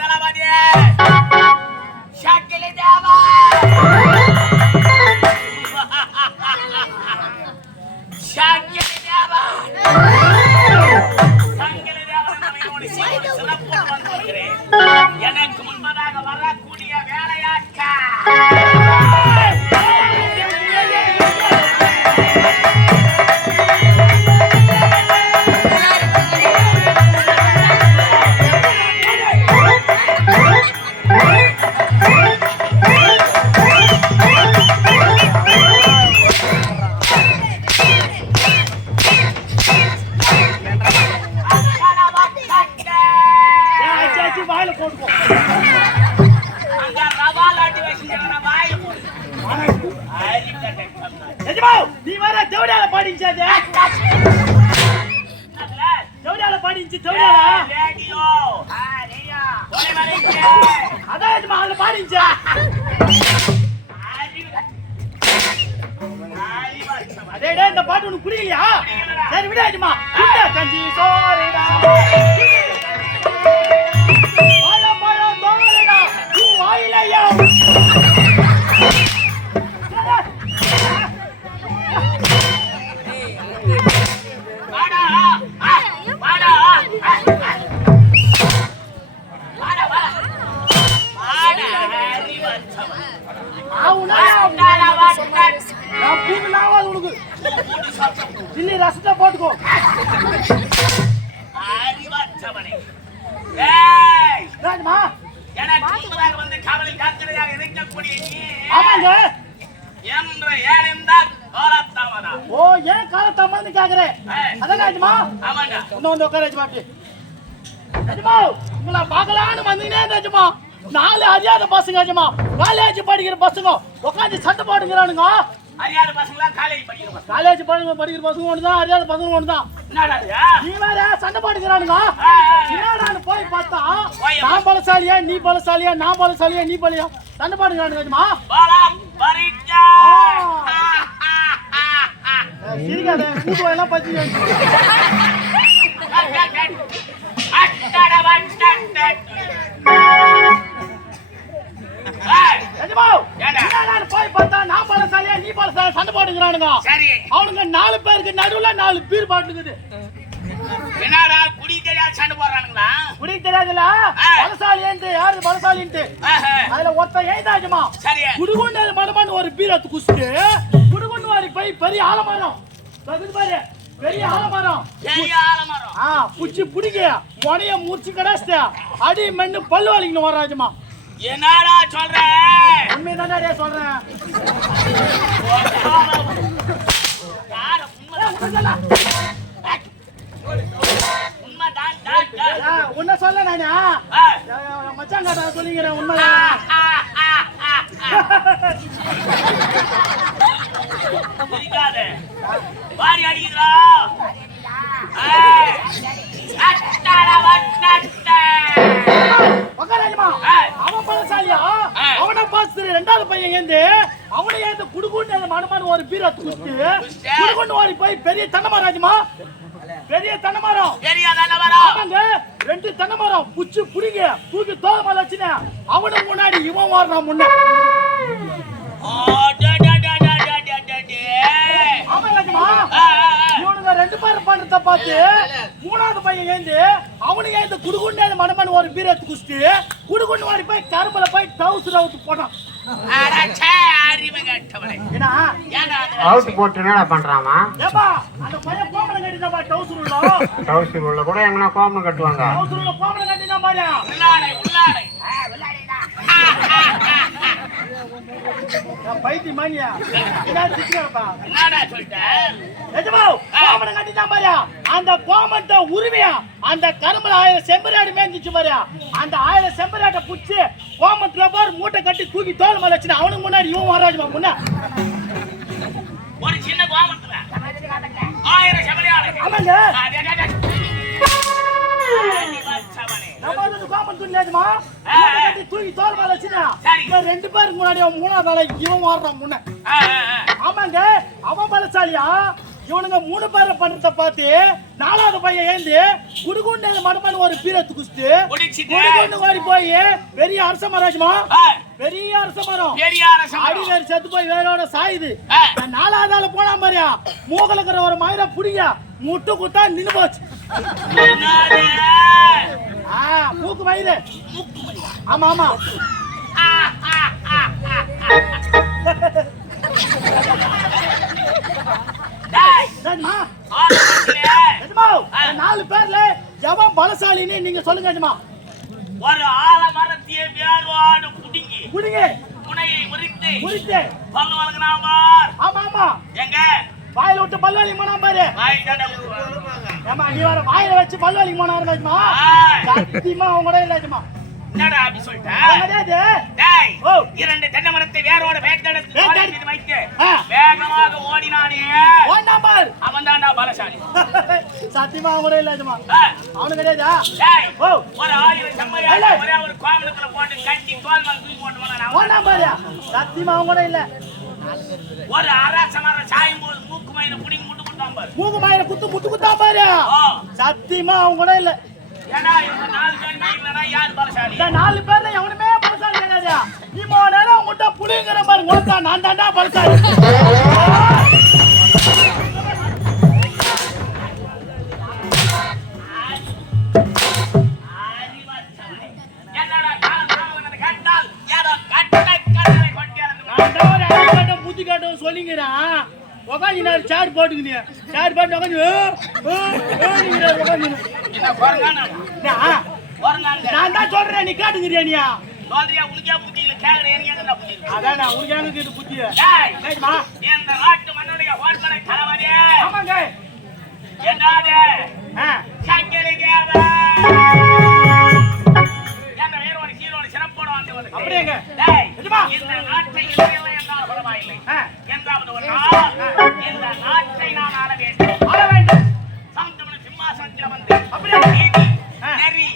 தளபதி சக்கிலி தேவா சக்கிலி தேவா சங்கிலி தேவா நம்மளோட சிறப்பு வந்திருக்கிறேன். எனக்கு முன்பதாக வரக்கூடிய வேலையாட்கா நீ வர தேவடால பாடிச்சாதே தேவடால பாடிச்சு தேவடால ரேடியோ ரேடியோ போய் வரீங்க அதான் மகள பாடிச்சா அதேடா இந்த பாட்டு உனக்கு புரியலையா? சரி விடாஜமா குண்ட கஞ்சி சோறடா பால பால தோறடா நீ வாயிலையா சில்லி ரசத்தை போட்டுக்கோ. ராஜமா எனக்கு வந்து கவலை காத்திரையாக இருக்கக்கூடிய நீ ஆமாங்க என்று ஏனென்றால் கோலத்தாமதா. ஓ ஏன் காலத்தாமன்னு கேக்குறேன். அதான் ராஜமா ஆமாங்க இன்னும் வந்து உட்கார ராஜமா அப்படி ராஜமா உங்களை பார்க்கலான்னு வந்தீங்கன்னா ராஜமா 4 அறியாத பசங்க ராஜமா காலேஜ் படிக்கிற பசங்க உட்காந்து சண்டை போட்டுக்கிறானுங்க. அறியாத பசங்களா காலேஜ் படிக்கிற பசங்க காலேஜ் படிக்கிற பசங்க ஒண்ணுதான் அறியாத பசங்க ஒண்ணுதான். என்னடா நீ வேற சண்டை போட்டுக்கிறானுங்க. என்னடான்னு போய் பார்த்தா நான் பலசாலியா நீ பலசாலியா நான் பலசாலியா நீ பலியா சண்டை போட்டுக்கிறானுங்க ராஜமா. பலம் பரிச்சா சிரிக்காத கூட்டு எல்லாம் பத்தி போய் பார்த்தா நான் பலசாலியா நீ பலசாலியா சண்டை போட்டுக்கிறானுங்க. அவனுங்க 4 பேருக்கு நடுவுல 4 பீர் பாட்டுக்குது. என்னடா குடி தெரியாது சண்டை போடுறானுங்களா? குடி தெரியாதுல பலசாலின்ட்டு யாரு பலசாலின்ட்டு அதுல ஒருத்த ஏதாஜமா குடுகுண்டு மடமான்னு ஒரு பீர் எடுத்து குடிச்சிட்டு குடுகுண்டு வாரி போய் பெரிய ஆலமரம் பாரு பெரிய ஆலமரம் புடிச்சு பிடிக்க முனைய முடிச்சு கடாச்சிட்ட அடி மென்னு பல்லு வலிக்கணும் வராஜமா. என்னடா சொல்ற? உண்மைதானே சொல்றேன். உன்ன சொல்ல நானே மச்சான் காட்ட சொல்லிக்கிறேன். உண்மை வாரி அடிக்கிறா அவன் பலசாலியா அவனை பார்த்து 2வது பையன் ஏந்து அவனை ஏந்து குடுகுண்டு மனமான ஒரு பீரை குடிச்சு குடுகுண்டு வாரி போய் பெரிய தென்னைமராஜமா பெரிய தென்னைமரம் ஆமாங்க 2 தென்னைமரம் புச்சு புடிங்க தூக்கி தோல் மேல வச்சுன அவனுக்கு முன்னாடி இவன் வாடுறான் முன்ன. இவனுங்க 2 பேரும் பண்றத பார்த்து 3வது பையன் ஏந்து அவனுக்கு ஏந்து குடுகுண்டு மனமான ஒரு பீரை குடிச்சு குடுகுண்டு வாரி போய் கரும்புல போய் டவுசர் அவுத்து போட்டான். அவுட் போட்டு என்னடா பண்றாமா? ஏப்பா அந்த பையன் கோமணம் கட்டினா டவுசர் உள்ள டவுசர் உள்ள கூட எங்கனா கோமணம் கட்டுவாங்க. டவுசர் உள்ள கோமணம் கட்டினா பாரு உள்ளாடை பைத்தி மானியா என்ன சிக்கறப்பா என்னடா சொல்ற? எஜமா கோமணம் கட்டினா பாரு அந்த கோமணத்தை உருவியா அந்த கரும்புல 1000 செம்பராடு மேஞ்சிச்சு பாரு அந்த 1000 செம்பராட்டை புடிச்சு கோமணத்துல பாரு மூட்டை கட்டி தூக்கி தோல் மேல வச்சினா அவனுக்கு முன்னாடி இவன் வராஜமா முன்ன ஒரு சின்ன கோமணத்துல 1000 செம்பராடு. ஆமாங்க நம்ம வந்து கோமணம் துணியாஜமா கட்டி தூக்கி தோல் மேல வச்சினா 2 பேருக்கு முன்னாடி 3வது ஆளை இவன் வரான் முன்ன. ஆமாங்க அவன் பலசாலியா இவனுங்க 3 பேரை பண்றத பார்த்து 4வது பையன் ஏந்து குடுகுண்டு மடமன்னு ஒரு பீரத்து குஸ்து குடுகுண்டு ஓடி போய் பெரிய அரச மராஜ்மா பெரிய அரச மரம் அடிவேர் செத்து போய் வேரோட சாயுது. 4வது ஆளு போனா மாதிரியா மூக்கலுக்கிற ஒரு மயிரை புடிங்க முட்டு குத்தா நின்னு போச்சு. மூக்கு மயிறு ஆமா ஆமா நாலு பேர்ல எவன் பலசாலின்னு நீங்க சொல்லுங்க. ஒரு ஆலமரத்திய வேரோடு புடுங்கி முனையை முறித்து பல்லு வளர்க்கனாமார். ஆமா ஆமா எங்க வாயில விட்டு பல்வாளி போனா பாரு. ஏமா நீ வர வாயில வச்சு பல்வாளி போனா ராஜ்மா சத்தியமா அவங்க கூட இல்ல. என்னடா அப்படி சொல்லிட்ட? டேய் ஓ 2 தென்னை மரத்தை வேரோட வேட்டெடுத்து வைத்து வேகமாக ஓடினானே ஒன் நம்பர் அவன் தான்டா பலசாலி. சத்தியமா அவங்க கூட இல்ல ராஜ்மா அவனு கிடையாதா? டேய் ஓ ஒரு 1000 செம்மையா ஒரே ஒரு கோமலத்துல போட்டு கட்டி தோல் மேல தூக்கி போட்டு வந்தானா ஒன் நம்பர் சத்தியமா அவங்க கூட இல்ல. ஒரு அரசமர சாயும் போது மூக்கு மயிரை புடிங்கி முட்டு குட்டான் பாரு. மூக்கு மயிரை முட்டு குத்தா பாரு. சத்தியமா அவங்க கூட இல்ல. ஏடா இந்த 4 பேர் இல்லனா யார் பலசாலி? இந்த 4 பேர்ல எவனுமே பலசாலி கிடையாது. நீ மோனேரா உன்கிட்ட புளிங்கற மாதிரி ஓட்டா நான் தான்டா பலசாலி. என்னடா காலத்துல கேட்டால் யாரோ கட்டை கொட்டியால புத்தி காட்டும் சொல்லிங்கிறான். உக்காந்து நான் சேர் போட்டுக்கினீங்க சேர் போட்டு நான் தான் சொல்றேன் நீ காட்டுங்கிறியா? நீ சொல்றியா உனக்கே புத்தியில கேக்குறேன். அதான் உனக்கு இது புத்திய இந்த நாட்டு மண்ணுடைய ஹோட்டலை தலைவரே. ஆமாங்க என்னது சங்கரி தேவ என்ன வேரோடு சீரோடு சிறப்போட வந்து வந்து அப்படியேங்க இந்த நாட்டை இல்லை என்றால் பரவாயில்லை. என்றாவது ஒரு நாள் இந்த நாட்டை நான் ஆள வேண்டும். சாந்தமன சிம்மாசனத்தில் வந்து அப்படியே நீதி நெறி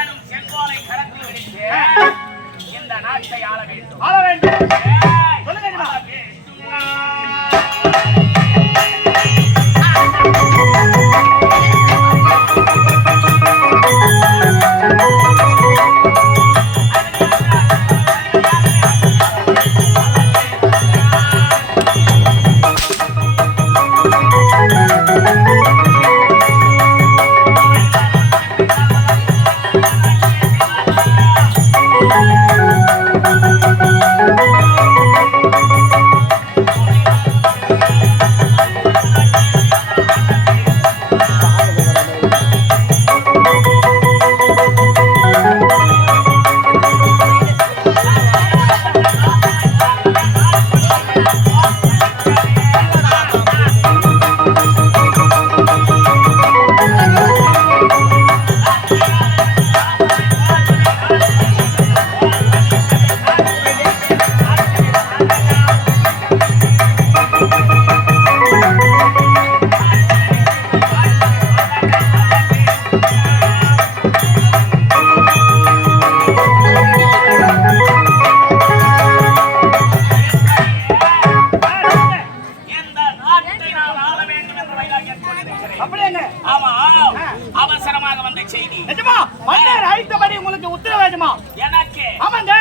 எனும் செங்கோலை கரத்தில் விடுத்து இந்த நாட்டை ஆள வேண்டும். சொல்லுங்க அவசரமாக வந்த செய்தி. உங்களுக்கு உத்தரவாதமா? எனக்கு ஆமாங்க